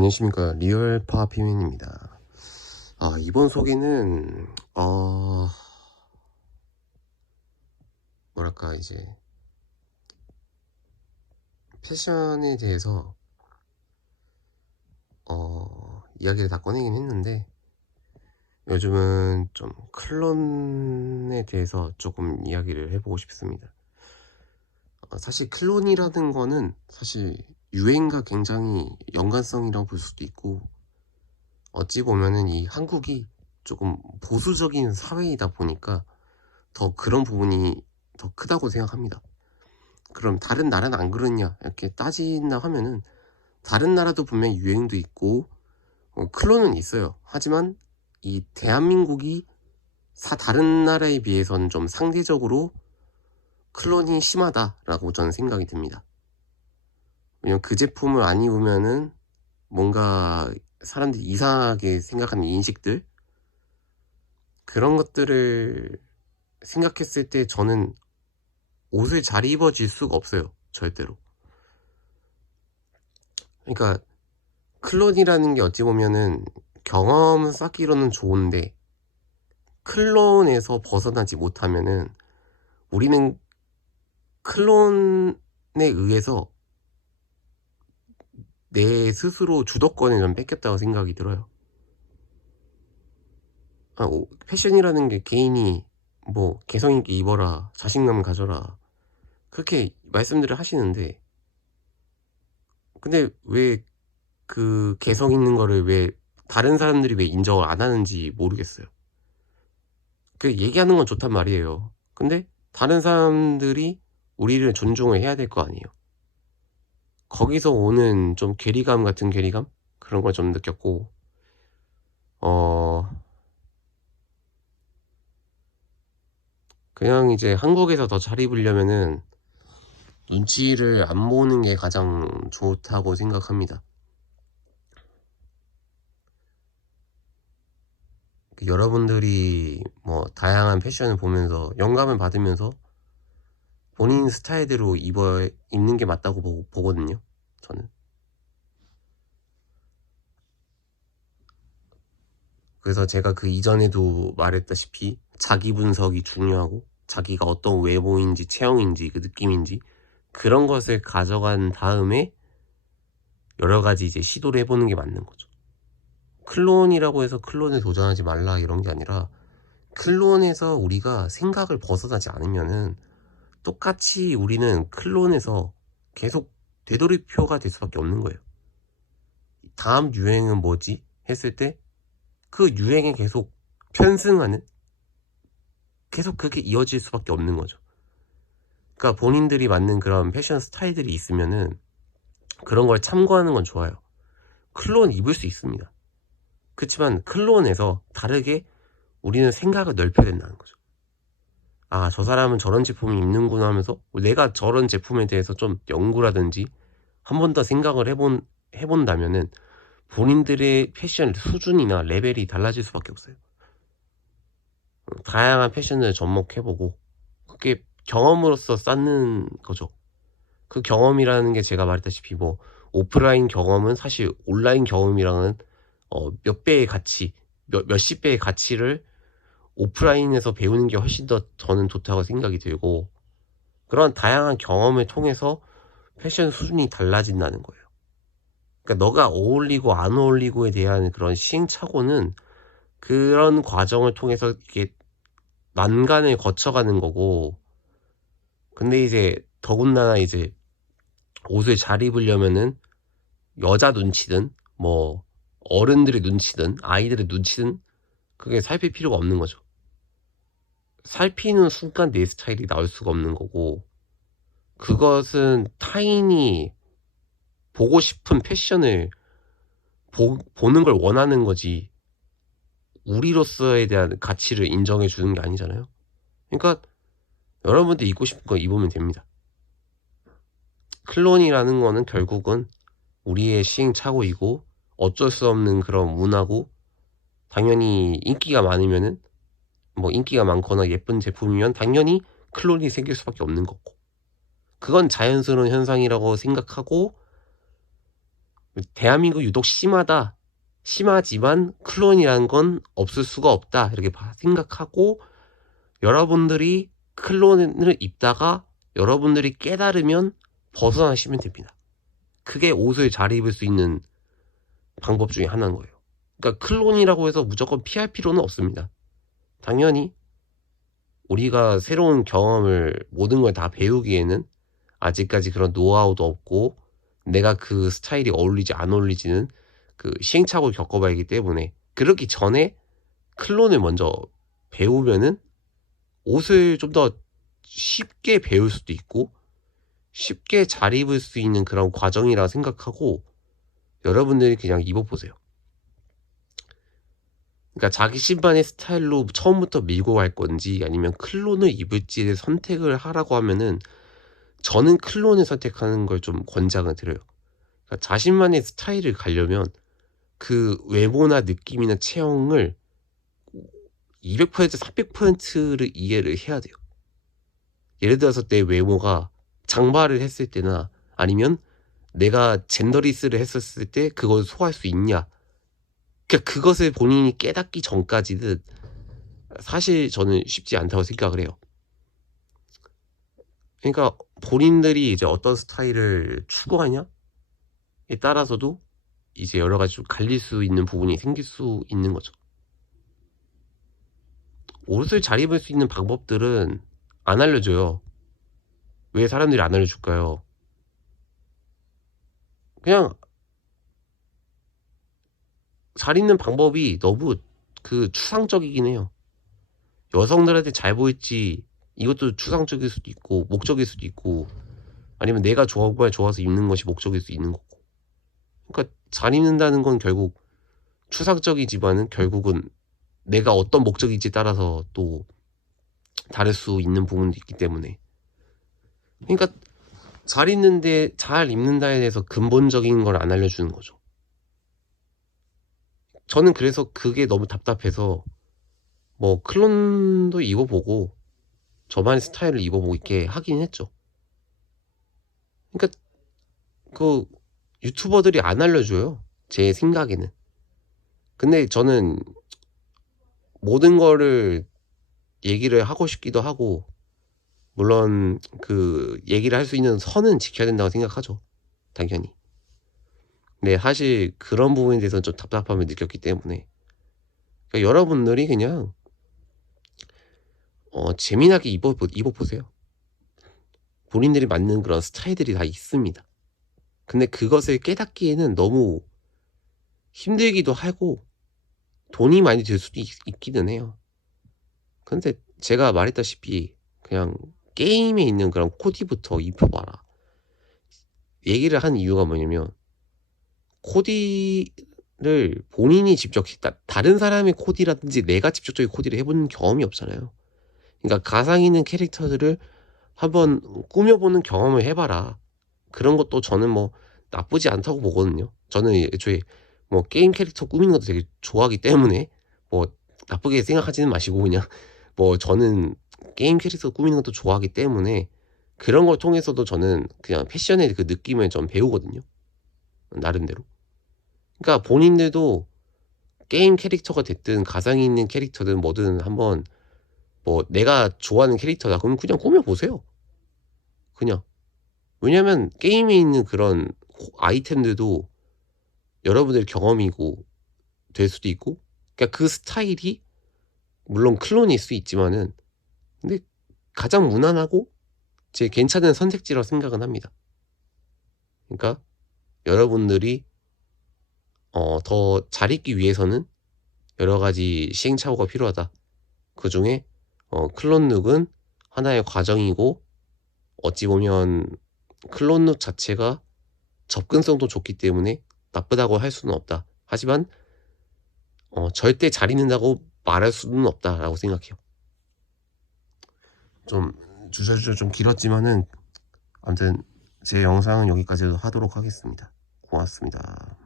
안녕하십니까, 리얼파 피맨입니다. 이번 소개는 뭐랄까, 이제 패션에 대해서 이야기를 다 꺼내긴 했는데, 요즘은 좀 클론에 대해서 조금 이야기를 해보고 싶습니다. 사실 클론이라는 거는 사실 유행과 굉장히 연관성이라고 볼 수도 있고, 어찌 보면은 이 한국이 조금 보수적인 사회이다 보니까 더 그런 부분이 더 크다고 생각합니다. 그럼 다른 나라는 안 그러냐 이렇게 따진다 하면은, 다른 나라도 분명히 유행도 있고 클론은 있어요. 하지만 이 대한민국이 다른 나라에 비해서는 좀 상대적으로 클론이 심하다라고 저는 생각이 듭니다. 왜냐면 그 제품을 안 입으면은 뭔가 사람들이 이상하게 생각하는 인식들, 그런 것들을 생각했을 때 저는 옷을 잘 입어질 수가 없어요, 절대로. 그러니까 클론이라는 게 어찌 보면은 경험 쌓기로는 좋은데, 클론에서 벗어나지 못하면은 우리는 클론에 의해서 내 스스로 주도권을 좀 뺏겼다고 생각이 들어요. 패션이라는 게 개인이 뭐 개성 있게 입어라, 자신감 가져라, 그렇게 말씀들을 하시는데, 근데 왜 그 개성 있는 거를 왜 다른 사람들이 왜 인정을 안 하는지 모르겠어요. 그 얘기하는 건 좋단 말이에요. 근데 다른 사람들이 우리를 존중을 해야 될 거 아니에요. 거기서 오는 좀 괴리감 같은 괴리감? 그런 걸 좀 느꼈고, 그냥 이제 한국에서 더 잘 입으려면은 눈치를 안 보는 게 가장 좋다고 생각합니다. 여러분들이 뭐 다양한 패션을 보면서 영감을 받으면서 본인 스타일대로 입는 게 맞다고 보거든요, 저는. 그래서 제가 그 이전에도 말했다시피 자기 분석이 중요하고, 자기가 어떤 외모인지 체형인지 그 느낌인지 그런 것을 가져간 다음에 여러 가지 이제 시도를 해보는 게 맞는 거죠. 클론이라고 해서 클론에 도전하지 말라 이런 게 아니라, 클론에서 우리가 생각을 벗어나지 않으면은 똑같이 우리는 클론에서 계속 되돌이표가 될 수밖에 없는 거예요. 다음 유행은 뭐지? 했을 때 그 유행에 계속 편승하는, 계속 그렇게 이어질 수밖에 없는 거죠. 그러니까 본인들이 맞는 그런 패션 스타일들이 있으면은 그런 걸 참고하는 건 좋아요. 클론 입을 수 있습니다. 그렇지만 클론에서 다르게 우리는 생각을 넓혀야 된다는 거죠. 저 사람은 저런 제품을 입는구나 하면서 내가 저런 제품에 대해서 좀 연구라든지 한 번 더 생각을 해본다면은 본인들의 패션 수준이나 레벨이 달라질 수밖에 없어요. 다양한 패션을 접목해보고, 그게 경험으로서 쌓는 거죠. 그 경험이라는 게 제가 말했다시피 뭐 오프라인 경험은 사실 온라인 경험이랑은 몇 배의 가치, 몇십 배의 가치를 오프라인에서 배우는 게 훨씬 더 저는 좋다고 생각이 들고, 그런 다양한 경험을 통해서 패션 수준이 달라진다는 거예요. 그러니까 너가 어울리고 안 어울리고에 대한 그런 시행착오는 그런 과정을 통해서 이렇게 난간을 거쳐가는 거고, 근데 이제 더군다나 이제 옷을 잘 입으려면은 여자 눈치든 뭐 어른들의 눈치든 아이들의 눈치든 그게 살필 필요가 없는 거죠. 살피는 순간 내 스타일이 나올 수가 없는 거고, 그것은 타인이 보고 싶은 패션을 보는 걸 원하는 거지, 우리로서에 대한 가치를 인정해 주는 게 아니잖아요. 그러니까 여러분들 입고 싶은 거 입으면 됩니다. 클론이라는 거는 결국은 우리의 시행착오이고 어쩔 수 없는 그런 문화고, 당연히 인기가 많으면은, 뭐 인기가 많거나 예쁜 제품이면 당연히 클론이 생길 수밖에 없는 거고, 그건 자연스러운 현상이라고 생각하고 대한민국 유독 심하지만 클론이라는 건 없을 수가 없다 이렇게 생각하고, 여러분들이 클론을 입다가 여러분들이 깨달으면 벗어나시면 됩니다. 그게 옷을 잘 입을 수 있는 방법 중에 하나인 거예요. 그러니까 클론이라고 해서 무조건 피할 필요는 없습니다. 당연히 우리가 새로운 경험을, 모든 걸 다 배우기에는 아직까지 그런 노하우도 없고, 내가 그 스타일이 어울리지 안 어울리지는 그 시행착오를 겪어봐야 하기 때문에, 그러기 전에 클론을 먼저 배우면은 옷을 좀 더 쉽게 배울 수도 있고 쉽게 잘 입을 수 있는 그런 과정이라 생각하고, 여러분들이 그냥 입어보세요. 그러니까 자기 신발의 스타일로 처음부터 밀고 갈 건지 아니면 클론을 입을지를 선택을 하라고 하면은 저는 클론을 선택하는 걸 좀 권장을 드려요. 그러니까 자신만의 스타일을 가려면 그 외모나 느낌이나 체형을 200% 300%를 이해를 해야 돼요. 예를 들어서 내 외모가 장발을 했을 때나 아니면 내가 젠더리스를 했었을 때 그걸 소화할 수 있냐, 그러니까 그것을 본인이 깨닫기 전까지는 사실 저는 쉽지 않다고 생각을 해요. 그러니까 본인들이 이제 어떤 스타일을 추구하냐에 따라서도 이제 여러 가지 좀 갈릴 수 있는 부분이 생길 수 있는 거죠. 옷을 잘 입을 수 있는 방법들은 안 알려줘요. 왜 사람들이 안 알려줄까요? 그냥 잘 입는 방법이 너무 그 추상적이긴 해요. 여성들한테 잘 보일지 이것도 추상적일 수도 있고 목적일 수도 있고, 아니면 내가 좋아서 입는 것이 목적일 수 있는 거고. 그러니까 잘 입는다는 건 결국 추상적이지만은 결국은 내가 어떤 목적인지에 따라서 또 다를 수 있는 부분도 있기 때문에, 그러니까 잘 입는다에 대해서 근본적인 걸 안 알려주는 거죠. 저는 그래서 그게 너무 답답해서 뭐 클론도 입어보고 저만의 스타일을 입어보고 있게 하긴 했죠. 그러니까 그 유튜버들이 안 알려줘요, 제 생각에는. 근데 저는 모든 거를 얘기를 하고 싶기도 하고, 물론 그 얘기를 할 수 있는 선은 지켜야 된다고 생각하죠, 당연히. 근데 사실 그런 부분에 대해서는 좀 답답함을 느꼈기 때문에, 그러니까 여러분들이 그냥 재미나게 입어보세요. 본인들이 맞는 그런 스타일들이 다 있습니다. 근데 그것을 깨닫기에는 너무 힘들기도 하고 돈이 많이 들 수도 있기는 해요. 근데 제가 말했다시피 그냥 게임에 있는 그런 코디부터 입혀봐라. 얘기를 한 이유가 뭐냐면, 코디를 본인이 직접 다른 사람의 코디라든지 내가 직접적인 코디를 해본 경험이 없잖아요. 그러니까 가상 있는 캐릭터들을 한번 꾸며보는 경험을 해봐라. 그런 것도 저는 뭐 나쁘지 않다고 보거든요. 저는 애초에 뭐 게임 캐릭터 꾸미는 것도 되게 좋아하기 때문에 뭐 나쁘게 생각하지는 마시고, 그냥 뭐 저는 게임 캐릭터 꾸미는 것도 좋아하기 때문에 그런 걸 통해서도 저는 그냥 패션의 그 느낌을 좀 배우거든요, 나름대로. 그러니까 본인들도 게임 캐릭터가 됐든 가상에 있는 캐릭터든 뭐든 한번, 뭐 내가 좋아하는 캐릭터다 그럼 그냥 꾸며보세요, 그냥. 왜냐면 게임에 있는 그런 아이템들도 여러분들 경험이고 될 수도 있고, 그러니까 그 스타일이 물론 클론일 수 있지만은 근데 가장 무난하고 제 괜찮은 선택지라고 생각은 합니다. 그러니까 여러분들이 더 잘 입기 위해서는 여러 가지 시행착오가 필요하다. 그 중에 클론 룩은 하나의 과정이고, 어찌 보면 클론 룩 자체가 접근성도 좋기 때문에 나쁘다고 할 수는 없다. 하지만 절대 잘 입는다고 말할 수는 없다라고 생각해요. 좀 주저주저 좀 길었지만은 아무튼 제 영상은 여기까지 하도록 하겠습니다. 고맙습니다.